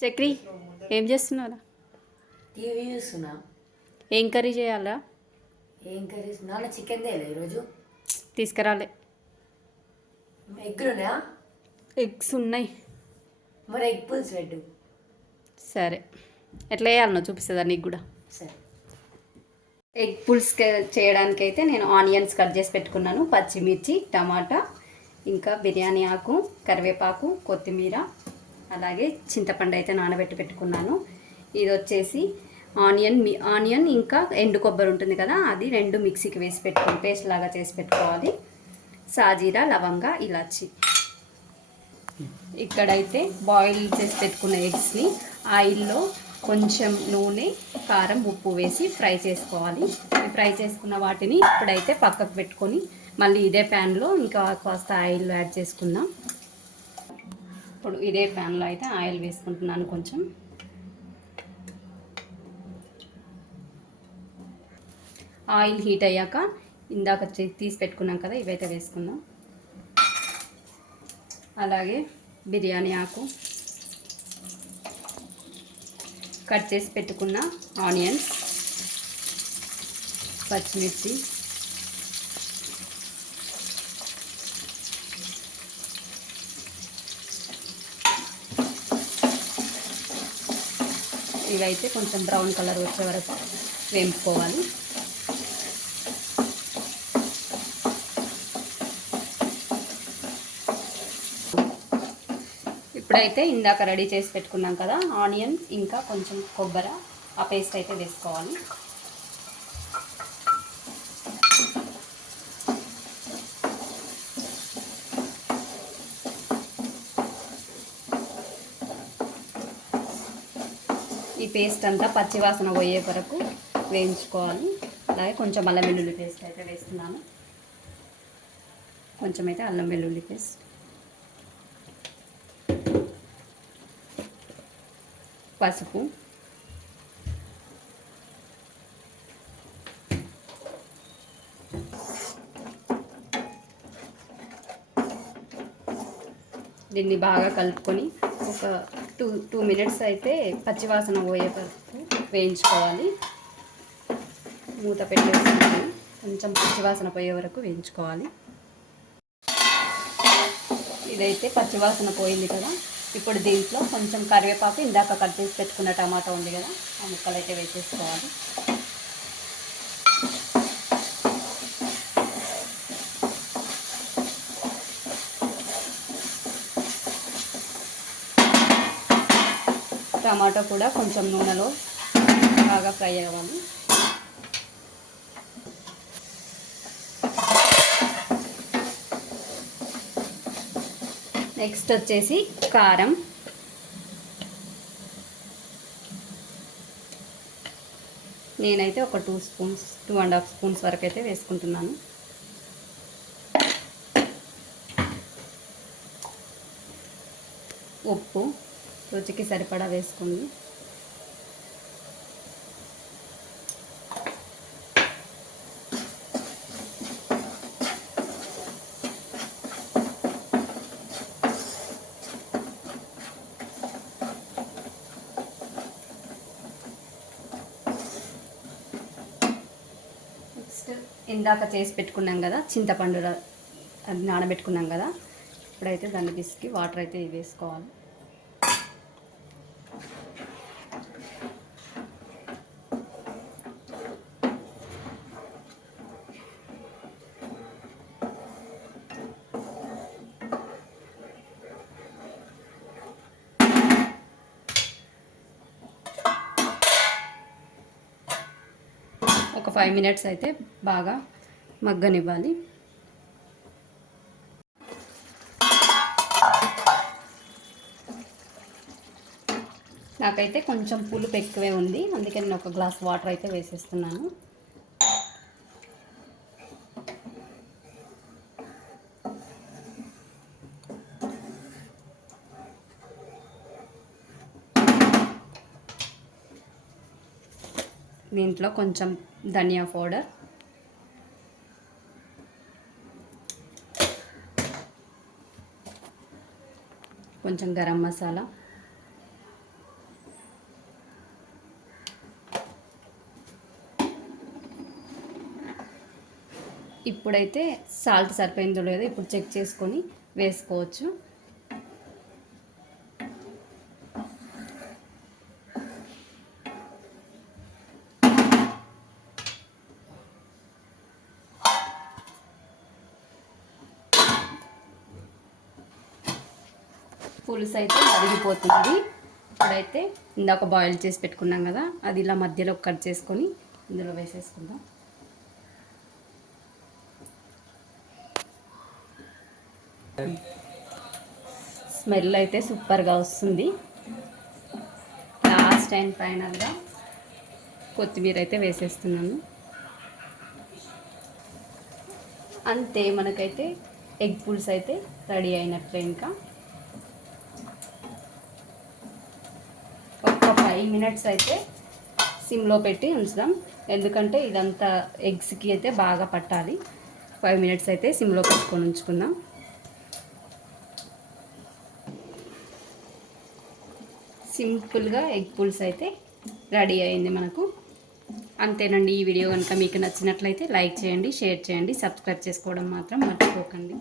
చక్రి ఏం చేస్తున్నారా టీవీ చూస్తున్నా. ఏం కర్రీ చేయాలా? ఏం కర్రీ? నాన్న చికెన్ తేలే ఈరోజు. తీసుకురాలే. ఎగ్గులున్నా ఎగ్స్ ఉన్నాయి. మరి ఎగ్ పులుసు పెట్టు. సరే. ఎట్లా వేయాలనో చూపిస్తుందా నీకు కూడా? సరే. ఎగ్ పుల్స్ చేయడానికి అయితే నేను ఆనియన్స్ కట్ చేసి పెట్టుకున్నాను. పచ్చిమిర్చి టమాటా ఇంకా బిర్యానీ ఆకు కరివేపాకు కొత్తిమీర అలాగే చింతపండు అయితే నానబెట్టి పెట్టుకున్నాను. ఇది వచ్చేసి ఆనియన్ మీ ఆనియన్ ఇంకా ఎండు కొబ్బరి ఉంటుంది కదా అది రెండు మిక్సీకి వేసి పెట్టుకోవాలి పేస్ట్ లాగా చేసి పెట్టుకోవాలి. సాజీరా లవంగా ఇలాచి. ఇక్కడైతే బాయిల్ చేసి పెట్టుకున్న ఎగ్స్ని ఆయిల్లో కొంచెం నూనె కారం ఉప్పు వేసి ఫ్రై చేసుకోవాలి. ఫ్రై చేసుకున్న వాటిని ఇప్పుడైతే పక్కకు పెట్టుకొని మళ్ళీ ఇదే ప్యాన్లో ఇంకా కాస్త ఆయిల్ యాడ్ చేసుకుందాం. ఇప్పుడు ఇదే ప్యాన్లో అయితే ఆయిల్ వేసుకుంటున్నాను కొంచెం. ఆయిల్ హీట్ అయ్యాక ఇందాక తీసి పెట్టుకున్నాం కదా ఇవైతే వేసుకుందాం. అలాగే బిర్యానీ ఆకు కట్ చేసి పెట్టుకున్న ఆనియన్స్ పచ్చిమిర్చి ఇవైతే కొంచెం బ్రౌన్ కలర్ వచ్చే వరకు వేపుకోవాలి. ఇప్పుడైతే ఇందాక రెడీ చేసి పెట్టుకున్నాం కదా ఆనియన్ ఇంకా కొంచెం కొబ్బరి ఆ పేస్ట్ అయితే వేసుకోవాలి. ఈ పేస్ట్ అంతా పచ్చివాసన పోయే వరకు వేయించుకోవాలి. అలాగే కొంచెం అల్లం వెల్లుల్లి పేస్ట్ అయితే వేస్తున్నాను. కొంచెం అయితే అల్లం వెల్లుల్లి పేస్ట్. పసుపు. దీన్ని బాగా కలుపుకొని ఒక టూ టూ మినిట్స్ అయితే పచ్చివాసన పోయే వరకు వేయించుకోవాలి. మూత పెట్టేసుకొని కొంచెం పచ్చివాసన పోయే వరకు వేయించుకోవాలి. ఇదైతే పచ్చివాసన పోయింది కదా. ఇప్పుడు దీంట్లో కొంచెం కరివేపాకు ఇందాక కట్ చేసి పెట్టుకున్న టమాటా ఉంది కదా ఆ ముక్కలు అయితే వేసేసుకోవాలి. టమాటా కూడా కొంచెం నూనెలో బాగా ఫ్రై అవ్వాలి. నెక్స్ట్ వచ్చేసి కారం. నేనైతే ఒక two spoons two and half spoons వరకు అయితే వేసుకుంటున్నాను. ఉప్పు రుచికి సరిపడా వేసుకుంది నెక్స్ట్ ఇందాక చేసి పెట్టుకున్నాం కదా చింతపండు అది నానబెట్టుకున్నాం కదా ఇప్పుడైతే దాన్ని పిసికి వాటర్ అయితే వేసుకోవాలి. ఒక ఫైవ్ మినిట్స్ అయితే బాగా మగ్గనివ్వాలి. నాకైతే కొంచెం పులుపు ఎక్కువే ఉంది. అందుకే నేను ఒక గ్లాస్ వాటర్ అయితే వేసేస్తున్నాను. దీంట్లో కొంచెం ధనియా పౌడర్. కొంచెం గరం మసాలా. ఇప్పుడైతే సాల్ట్ సరిపోయిందో లేదో ఇప్పుడు చెక్ చేసుకొని వేసుకోవచ్చు. పులుసు అయితే మరిగిపోతుంది. ఇప్పుడైతే ఇందాక బాయిల్ చేసి పెట్టుకున్నాం కదా అది ఇలా మధ్యలో కట్ చేసుకొని ఇందులో వేసేసుకుందాం. స్మెల్ అయితే సూపర్గా వస్తుంది. లాస్ట్ అండ్ ఫైనల్గా కొత్తిమీర అయితే వేసేస్తున్నాను. అంతే మనకైతే ఎగ్ పుల్స్ అయితే రెడీ అయినట్లే ఇంకా ఒక ఫైవ్ మినిట్స్ అయితే సిమ్లో పెట్టి ఉంచుదాం. ఎందుకంటే ఇదంతా ఎగ్స్కి అయితే బాగా పట్టాలి. ఫైవ్ మినిట్స్ అయితే సిమ్లో పెట్టుకొని ఉంచుకుందాం. సింపుల్గా ఎగ్ పుల్స్ అయితే రెడీ అయింది మనకు. అంతేనండి ఈ వీడియో కనుక మీకు నచ్చినట్లయితే లైక్ చేయండి షేర్ చేయండి సబ్స్క్రైబ్ చేసుకోవడం మాత్రం మర్చిపోకండి.